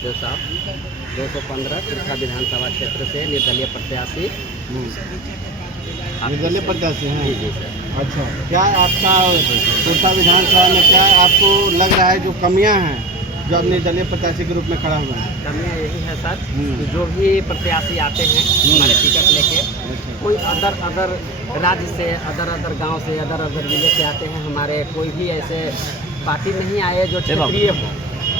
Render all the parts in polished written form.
सुखदेव साहब 215 तिरखा विधानसभा क्षेत्र से निर्दलीय प्रत्याशी। निर्दलीय प्रत्याशी हैं? जी जी सर। अच्छा, क्या आपका तिरखा विधानसभा में क्या आपको लग रहा है जो कमियां हैं जो आप निर्दलीय प्रत्याशी के रूप में खड़ा हुआ है? कमियाँ यही है सर कि जो भी प्रत्याशी आते हैं हमारे टिकट लेके, कोई अदर राज्य से, अदर गांव से, अदर जिले से आते हैं। हमारे कोई भी ऐसे पार्टी नहीं आए जो क्षेत्रीय हो,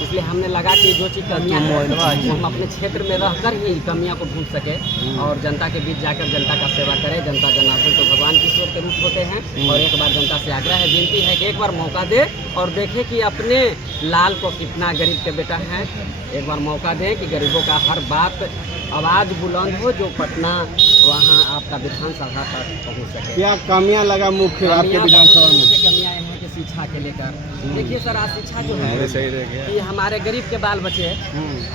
इसलिए हमने लगा कि जो चीज़ कमियाँ हैं वो हम अपने क्षेत्र में रहकर ही कमियाँ को ढूंढ सके और जनता के बीच जाकर जनता का सेवा करें। जनता जनार्दन तो भगवान की ईश्वर के रूप होते हैं और एक बार जनता से आग्रह है, विनती है कि एक बार मौका दे और देखें कि अपने लाल को कितना गरीब के बेटा है। एक बार मौका दें कि गरीबों का हर बात आवाज़ बुलंद हो, जो पटना वहाँ आपका विधानसभा तक पहुँच सके। क्या कमियां लगा मुख्य आपके विधानसभा में? कमियाँ हैं कि शिक्षा के लेकर, देखिए सर आज शिक्षा जो है कि हमारे गरीब के बाल बच्चे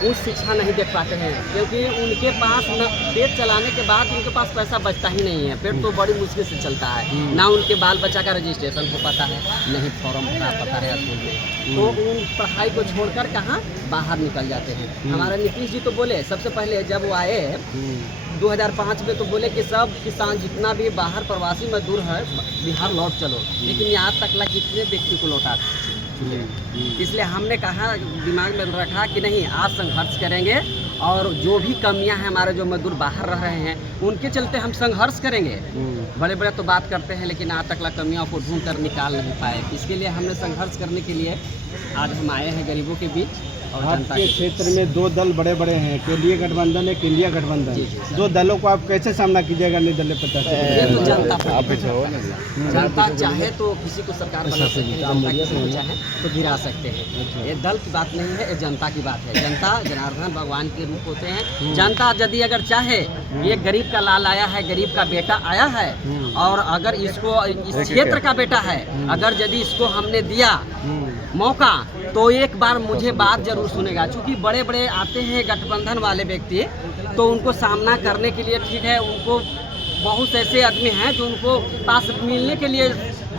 उस शिक्षा नहीं देख पाते हैं, क्योंकि उनके पास न पेट चलाने के बाद उनके पास पैसा बचता ही नहीं है। पेट तो बड़ी मुश्किल से चलता है, ना उनके बाल बच्चा का रजिस्ट्रेशन हो पाता है, नहीं फॉर्म भरा पाता है स्कूल में, तो उन पढ़ाई को छोड़कर कहाँ बाहर निकल जाते हैं। हमारे नीतीश जी तो बोले सबसे पहले जब वो आए 2005 में, तो बोले कि सब किसान जितना भी बाहर प्रवासी मजदूर है बिहार लौट चलो, लेकिन यहाँ तक ला कितने व्यक्ति को लौटा। इसलिए हमने कहा, दिमाग में रखा कि नहीं आज संघर्ष करेंगे और जो भी कमियां हैं हमारे जो मजदूर बाहर रह रहे हैं उनके चलते हम संघर्ष करेंगे। बड़े बड़े तो बात करते हैं लेकिन आज तक ला कमियों को ढूंढ कर निकाल नहीं पाए, इसके लिए हमने संघर्ष करने के लिए आज हम आए हैं गरीबों के बीच। और आपके क्षेत्र में दो दल बड़े बड़े हैं, केंद्रीय गठबंधन, एक इंडिया गठबंधन। दो दलों को आप कैसे सामना कीजिएगा निर्दलीय प्रत्याशी? ये तो जनता चाहे तो किसी को सरकार बना सकते हैं, जनता किसी को चाहे तो गिरा सकते हैं। ये दल की बात नहीं है, ये जनता की बात है। जनता जनार्दन भगवान के रूप होते हैं। जनता यदि अगर चाहे, ये गरीब का लाल आया है, गरीब का बेटा आया है, और अगर इसको इस क्षेत्र का बेटा है, अगर यदि इसको हमने दिया मौका तो एक बार मुझे बात जरूर सुनेगा। क्योंकि बड़े बड़े आते हैं गठबंधन वाले व्यक्ति, तो उनको सामना करने के लिए ठीक है, उनको बहुत ऐसे आदमी हैं जो उनको पास मिलने के लिए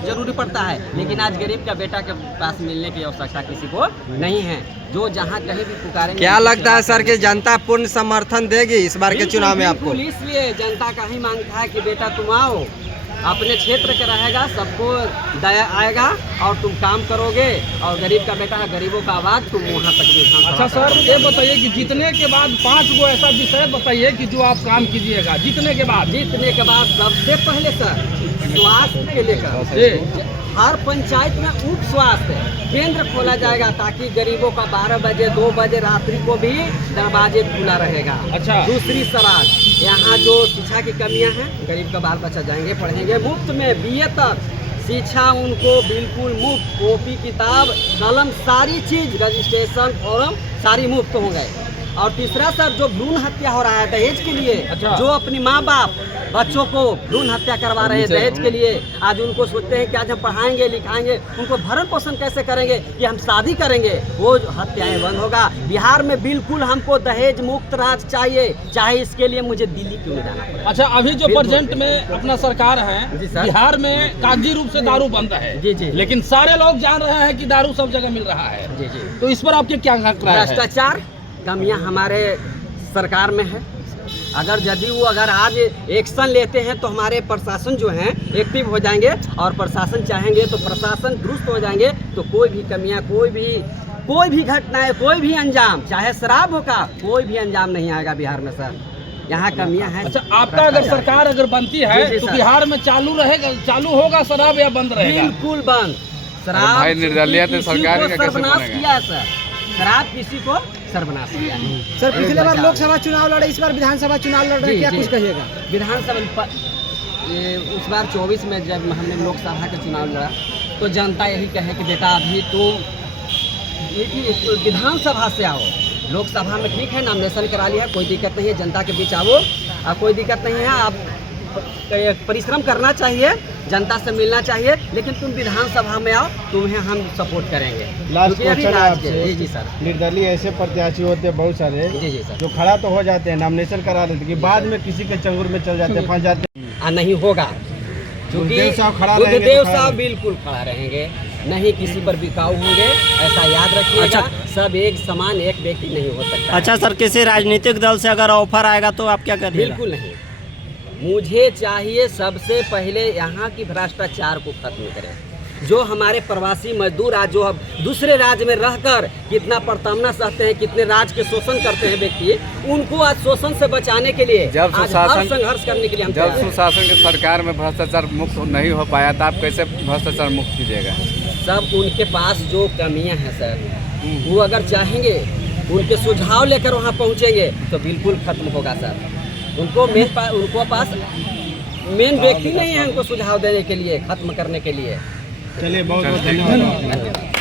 जरूरी पड़ता है, लेकिन आज गरीब का बेटा के पास मिलने की आवश्यकता किसी को नहीं है। जो जहाँ कहीं भी पुकारेंगे। क्या लगता है सर कि जनता पूर्ण समर्थन देगी इस बार के चुनाव में आपको? इसलिए जनता का ही मांगता है कि बेटा तुम आओ, अपने क्षेत्र के रहेगा, सबको दया आएगा और तुम काम करोगे, और गरीब का बेटा है, गरीबों का आवाज़ तुम वहाँ तक भी। अच्छा सर, ये बताइए कि जीतने के बाद 5 गो ऐसा विषय बताइए कि जो आप काम कीजिएगा जीतने के बाद। सबसे पहले सर स्वास्थ्य के लेकर हर पंचायत में उप स्वास्थ्य केंद्र खोला जाएगा, ताकि गरीबों का 12 बजे 2 बजे रात्रि को भी दरवाजे खुला रहेगा। अच्छा। दूसरी सवाल, यहाँ जो शिक्षा की कमियाँ हैं, गरीब का बाल बच्चा जाएंगे पढ़ेंगे मुफ्त में, BA तक शिक्षा उनको बिल्कुल मुफ्त, कॉपी किताब कलम सारी चीज, रजिस्ट्रेशन फॉर्म सारी मुफ्त होंगे। और तीसरा सर, जो भ्रूण हत्या हो रहा है दहेज के लिए, जो अपनी माँ बाप बच्चों को भ्रूण हत्या करवा रहे हैं दहेज के लिए, आज उनको सोचते हैं कि आज हम पढ़ाएंगे लिखाएंगे, उनको भरण पोषण कैसे करेंगे, कि हम शादी करेंगे, वो हत्याएं बंद होगा। बिहार में बिल्कुल हमको दहेज मुक्त राज चाहिए, चाहे इसके लिए मुझे दिल्ली क्यों नहीं जाना पड़े। अच्छा, अभी जो प्रेजेंट में अपना सरकार है बिहार में कागजी रूप से दारू बंद है, जी, लेकिन सारे लोग जान रहे हैं कि दारू सब जगह मिल रहा है। जी, तो इस पर आपके क्या राय है? भ्रष्टाचार कमियां हमारे सरकार में है। अगर यदि वो अगर आज एक्शन लेते हैं तो हमारे प्रशासन जो हैं एक्टिव हो जाएंगे, और प्रशासन चाहेंगे तो प्रशासन दुरुस्त हो जाएंगे, तो कोई भी कमियां, कोई भी घटनाएं, कोई भी अंजाम, चाहे शराब होगा, कोई भी अंजाम नहीं आएगा बिहार में सर। यहाँ कमियां हैं। अच्छा, आपका अगर सरकार अगर बनती है तो बिहार में चालू होगा शराब या बंद रहेगा? बिल्कुल बंद। शराब सर्वनाश किया है सर, शराब किसी को सर्वनाश किया है। सर पिछले बार लोकसभा चुनाव लड़े, इस बार विधानसभा चुनाव लड़ रहे हैं, क्या कुछ कहिएगा? विधानसभा उस बार 24 में जब हमने लोकसभा का चुनाव लड़ा तो जनता यही कहे कि बेटा अभी तो विधानसभा से आओ, लोकसभा में ठीक है नॉमिनेशन करा लिया है, कोई दिक्कत नहीं है, जनता के बीच आओ, कोई दिक्कत नहीं है। आप परिश्रम करना चाहिए, जनता से मिलना चाहिए, लेकिन तुम विधानसभा में आओ, तुम्हें हम सपोर्ट करेंगे। लास्ट क्वेश्चन आपसे, जी सर, निर्दलीय ऐसे प्रत्याशी होते हैं बहुत सारे, जी सर, जो खड़ा तो हो जाते हैं, नॉमिनेशन करा देते हैं, बाद में किसी के चंगुल में चल जाते हैं, फंस जाते हैं। नहीं होगा, गुरुदेव साहब खड़ा गुरुदेव साहब बिल्कुल खड़ा रहेंगे, नहीं किसी पर बिकाऊ होंगे, ऐसा याद रखिएगा। सब एक समान एक व्यक्ति नहीं हो सकता। अच्छा सर, किसी राजनीतिक दल से अगर ऑफर आएगा तो आप क्या करिएगा? बिल्कुल नहीं। मुझे चाहिए सबसे पहले यहाँ की भ्रष्टाचार को खत्म करें। जो हमारे प्रवासी मजदूर आज जो अब दूसरे राज्य में रहकर कितना प्रताड़ना सहते हैं, कितने राज्य के शोषण करते हैं व्यक्ति, उनको आज शोषण से बचाने के लिए जब आज हर संघर्ष करने के लिए हम जब तैयार हैं। सुशासन की सरकार में भ्रष्टाचार मुक्त नहीं हो पाया तो आप कैसे भ्रष्टाचार मुक्त कीजिएगा? सब उनके पास जो कमियां हैं सर, वो अगर चाहेंगे उनके सुझाव लेकर वहाँ पहुँचेंगे तो बिल्कुल खत्म होगा सर। उनको पास मेन व्यक्ति नहीं है उनको सुझाव देने के लिए, खत्म करने के लिए। चलिए बहुत बहुत धन्यवाद।